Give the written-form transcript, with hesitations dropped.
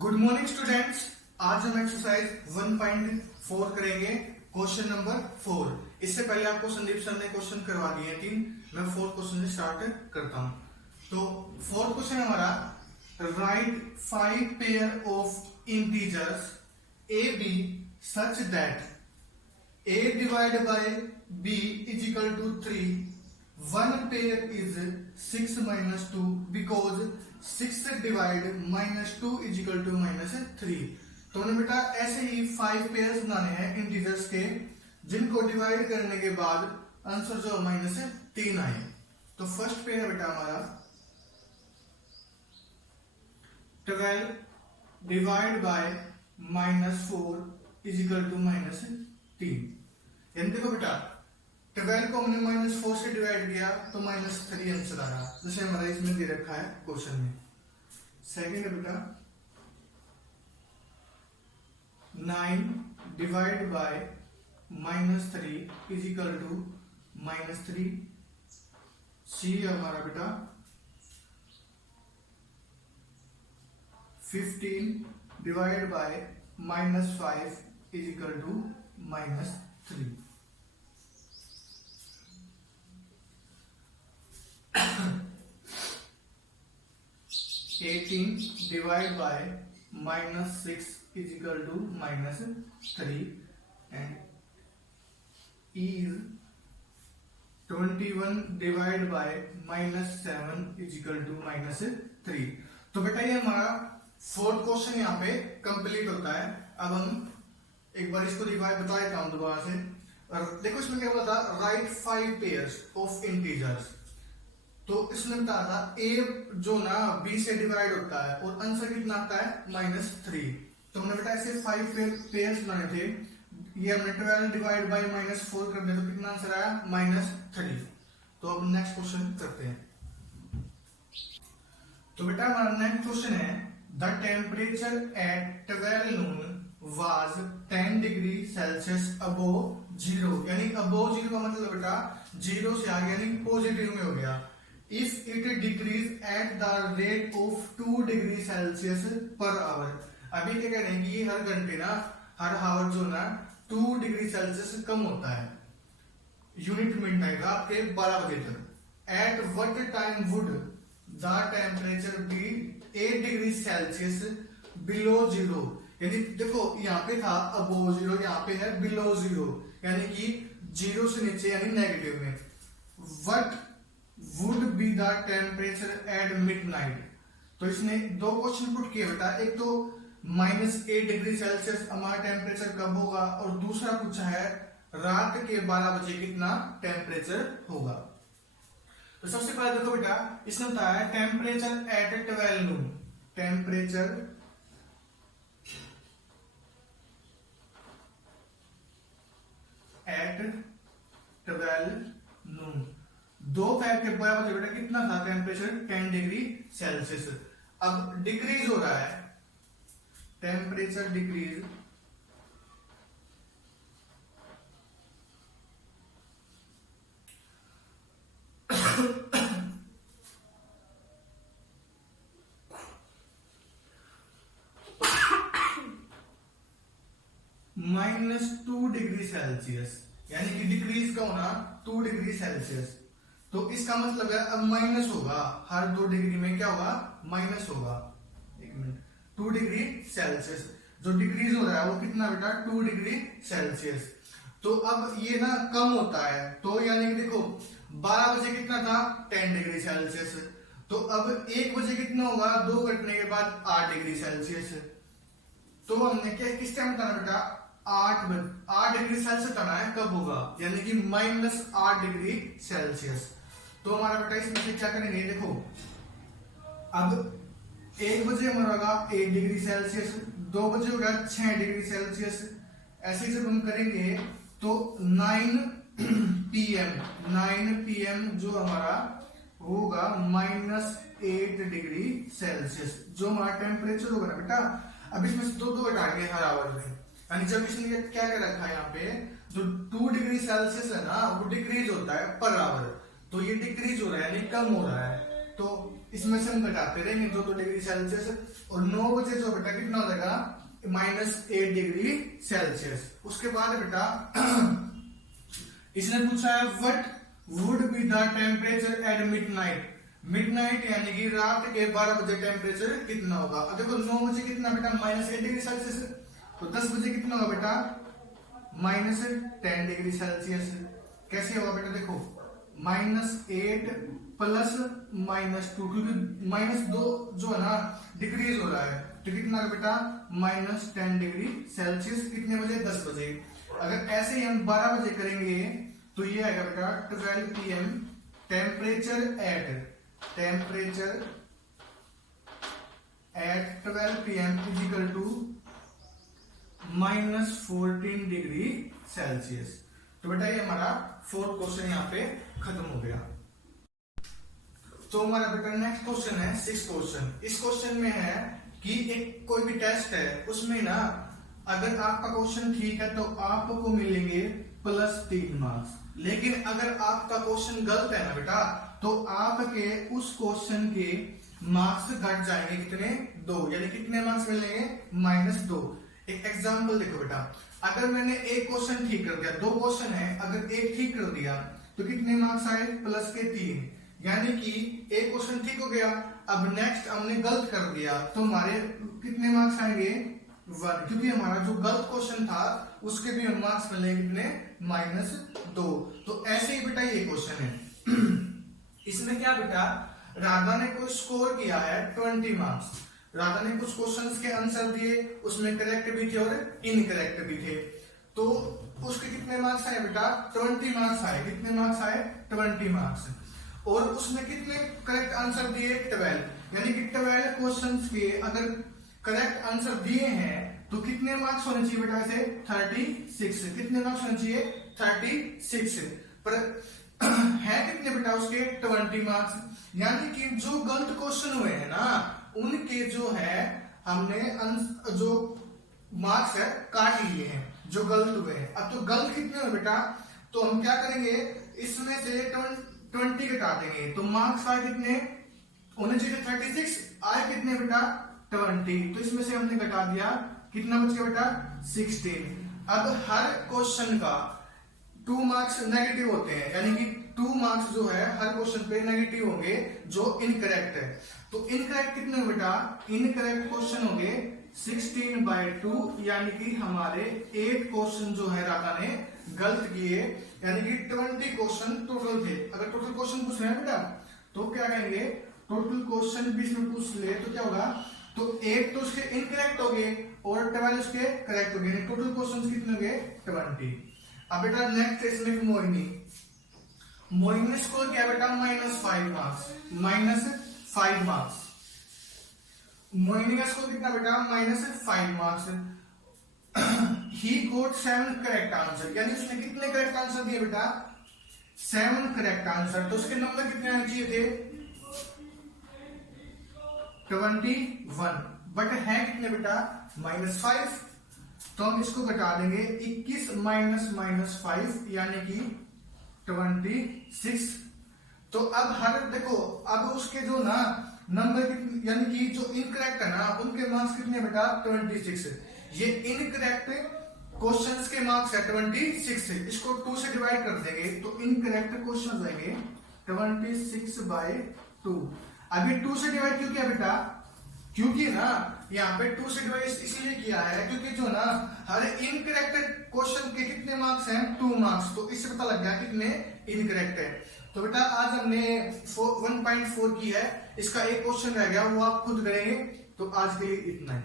Good morning students. आज हम exercise 1.4 करेंगे, क्वेश्चन नंबर 4। इससे पहले आपको संदीप सर ने क्वेश्चन करवा दिए हैं 3। मैं 4th क्वेश्चन से स्टार्ट करता हूं। तो 4th क्वेश्चन हमारा, right 5 pair of integers A B such that a divided by b is equal to 3. One pair is 6 minus 2 because 6 divided minus 2 is equal to minus 3. तो हमने बेटा ऐसे ही 5 pairs बनाने हैं इंटीजर्स के, जिनको डिवाइड करने के बाद आंसर जो माइनस 3 आए। तो फर्स्ट पेयर है बेटा हमारा 12 divide by minus 4 is equal to minus 3। यानी देखो बेटा 12 को हमने माइनस 4 से डिवाइड किया तो माइनस 3 आंसर आया, जैसे हमारा इसमें दे रखा है क्वेश्चन में। सेकंड है बेटा 9 divide by minus 3 is equal to minus 3। C हमारा बेटा 15 divide by minus 5 is equal to minus 3। 18 divided by minus 6 is equal to minus 3 and E is 21 divided by minus 7 is equal to minus 3। तो बेटा ये हमारा 4th question यहाँ पे complete होता है। अब हम एक बार इसको रिवाइज बता देता हूं दोबारा से। और देखो इसमें क्या बोला था, राइट 5 पेयर्स ऑफ इंटीजर्स। तो इसमें बताया था a जो ना b से डिवाइड होता है और आंसर कितना आता है माइनस 3। तो हमने बेटा ऐसे 5 पेयर्स बनाए थे, ये हमने 12 डिवाइड बाय माइनस 4 कर दिया तो कितना आंसर आया माइनस 3। तो अब नेक्स्ट क्वेश्चन करते हैं। तो बेटा हमारा नेक्स्ट क्वेश्चन है, the temperature at 12 noon was 10 degree Celsius above 0। यानी अबोव 0 का मतलब बेटा 0 से आगे यानी पॉजिटिव में हो गया। If it decrease at the rate of 2 degree Celsius per hour. अभी क्या कह रहे हैं कि ये हर घंटे ना, हर आवर जो ना 2 डिग्री सेल्सियस कम होता है। यूनिट मिनट आएगा आपके 12 बजे तक। At what time would the temperature be 8 degree Celsius below 0। यानी देखो यहाँ पे था अबोव 0, यहाँ पे है बिलो 0, यानी कि 0 से नीचे यानी नेगेटिव में। What would be the temperature at midnight. तो इसने दो क्वेश्चन पुट किए बेटा, एक तो -8 डिग्री सेल्सियस हमारा टेम्परेचर कब होगा, और दूसरा पूछा है रात के 12 बजे कितना टेम्परेचर होगा। तो सबसे पहले देखो बेटा इसने बताया temperature at 12 Noon. Temperature at 12 नून, 2 के बराबर बेटा कितना था टेम्परेचर 10 डिग्री सेल्सियस। अब डिक्रीज हो रहा है, टेम्परेचर डिक्रीज -2 डिग्री सेल्सियस, यानी कि डिक्रीज का होना 2 डिग्री सेल्सियस। तो इसका मतलब है अब माइनस होगा, हर 2 डिग्री में क्या होगा माइनस होगा। एक मिनट, 2 डिग्री सेल्सियस जो डिक्रीज हो रहा है वो कितना बेटा 2 डिग्री सेल्सियस। तो अब ये ना कम होता है, तो यानी कि देखो 12 बजे कितना था 10 डिग्री सेल्सियस। तो अब 1 बजे कितना होगा, 2 घटने के बाद 8 डिग्री सेल्सियस। तो हमने क्या किस टाइम बताना बेटा 8 डिग्री सेल्सियस बताना है कब होगा, यानी कि -8 डिग्री सेल्सियस। तो हमारा बेटा इसमें से क्या करेंगे, देखो अब 1 बजे हमारा होगा 8 डिग्री सेल्सियस, 2 बजे होगा 6 डिग्री सेल्सियस। ऐसे जब हम करेंगे तो 9 पीएम जो हमारा होगा -8 डिग्री सेल्सियस, जो हमारा टेम्परेचर होगा ना बेटा। अब इसमें से 2 घटाएंगे हर आवर में, यानी जब इसने क्या कर रखा है यहाँ पे, जो 2 डिग्री सेल्सियस है ना वो डिक्रीज होता है पर आवर, तो ये डिक्रीज हो रहा है यानी कम हो रहा है। तो इसमें से हम घटाते रहेंगे 2 डिग्री सेल्सियस, और 9 बजे जो बेटा कितना हो जाएगा -8 डिग्री सेल्सियस। उसके बाद बेटा इसने पूछा है what would be the temperature at midnight. Midnight यानी कि रात के 12 बजे टेम्परेचर कितना होगा। अब देखो 9 बजे कितना बेटा -8 डिग्री सेल्सियस, तो 10 बजे कितना होगा बेटा -10 डिग्री सेल्सियस। कैसे होगा बेटा, देखो -8 प्लस -2, क्योंकि -2 जो है ना डिक्रीज हो रहा है, तो कितना बेटा -10 डिग्री सेल्सियस। कितने बजे, 10 बजे। अगर ऐसे ही हम 12 बजे करेंगे तो ये आएगा बेटा 12 PM temperature at 12 PM is equal to -14 degree Celsius. तो बेटा ये हमारा 4th क्वेश्चन यहाँ पे खत्म हो गया। तो हमारा बेटा नेक्स्ट क्वेश्चन है 6th क्वेश्चन। इस क्वेश्चन में है कि एक कोई भी टेस्ट है, उसमें ना अगर आपका क्वेश्चन ठीक है तो आपको मिलेंगे +3 मार्क्स, लेकिन अगर आपका क्वेश्चन गलत है ना बेटा तो आपके उस क्वेश्चन के मार्क्स घट जाएंगे। कितने, 2, यानी कितने मार्क्स मिलेंगे -2। एक एग्जांपल देखो बेटा, अगर मैंने एक क्वेश्चन ठीक कर दिया, 2 क्वेश्चन है, अगर एक ठीक कर दिया तो कितने मार्क्स आए +3, यानी कि एक क्वेश्चन ठीक हो गया। अब नेक्स्ट हमने गलत कर दिया तो हमारे कितने मार्क्स आएंगे 1, क्योंकि हमारा जो गलत क्वेश्चन था उसके भी मार्क्स मिलेंगे कितने -2। तो ऐसे ही बेटा ये क्वेश्चन है इसमें क्या बेटा, राधा ने कोई स्कोर किया है 20 मार्क्स। राधा ने कुछ क्वेश्चंस के आंसर दिए, उसमें करेक्ट भी थे और इनकरेक्ट भी थे, तो उसके कितने मार्क्स आए बेटा 20 मार्क्स आए। कितने मार्क्स आए 20 मार्क्स। और उसने कितने करेक्ट आंसर दिए 12, यानी कि 12 क्वेश्चंस के अगर करेक्ट आंसर दिए हैं तो कितने मार्क्स होने चाहिए बेटा ऐसे 36। कितने मार्क्स होने चाहिए 36, पर है कितने बेटा उसके 20 मार्क्स। यानी कि जो गलत क्वेश्चन हुए हैं ना उनके जो है हमने जो मार्क्स है काट लिए हैं जो गलत हुए हैं। अब तो गलत कितने हुए बेटा, तो हम क्या करेंगे इसमें से 20 घटा देंगे, तो मार्क्स आए कितने होने चाहिए 36, आए कितने बेटा 20, तो इसमें से हमने घटा दिया, कितना बच गया बेटा 16। अब हर क्वेश्चन का 2 मार्क्स नेगेटिव होते हैं, यानी कि 2 मार्क्स जो है हर क्वेश्चन पे नेगेटिव होंगे जो इनकरेक्ट है। तो इनकरेक्ट कितने हो बेटा, इनकरेक्ट क्वेश्चन होंगे 16/2, यानी कि हमारे 8 क्वेश्चन जो है राधा ने गलत किए, यानी कि 20 क्वेश्चन टोटल थे। अगर टोटल क्वेश्चन पूछ रहे हैं बेटा तो क्या कहेंगे, टोटल क्वेश्चन 20 में पूछ ले तो क्या होगा, तो 8 तो उसके इनकरेक्ट हो गए और 12 उसके करेक्ट हो गए, टोटल क्वेश्चन कितने हो गए 20। अब बेटा नेक्स्ट इसमें मोइनी ने स्कोर किया बेटा -5 मार्क्स, -5 मार्क्स। मोइनी का स्कोर कितना बेटा -5 मार्क्स। ही गोट 7 करेक्ट आंसर, यानी उसने कितने करेक्ट आंसर दिए बेटा 7 करेक्ट आंसर, तो उसके नंबर कितने आने चाहिए थे 21, बट है कितने बेटा -5, तो हम इसको घटा देंगे 21 -5 यानी कि 26। तो अब हर देखो अब उसके जो ना नंबर यानी कि जो इनकरेक्ट है ना उनके मार्क्स कितने बेटा 26। ये इनकरेक्ट क्वेश्चंस के मार्क्स है 26, इसको 2 से डिवाइड कर देंगे तो इनकरेक्ट क्वेश्चन आएंगे 26/2। अभी 2 से डिवाइड क्यों किया बेटा, क्योंकि ना यहाँ पे 2 से डिवाइड इसलिए किया है क्योंकि जो ना हर इनकरेक्ट क्वेश्चन के कितने मार्क्स हैं 2 मार्क्स, तो इससे पता लग गया कितने इनकरेक्ट है। तो बेटा आज हमने 1.4 की है, इसका एक क्वेश्चन रह गया वो आप खुद करेंगे। तो आज के लिए इतना ही।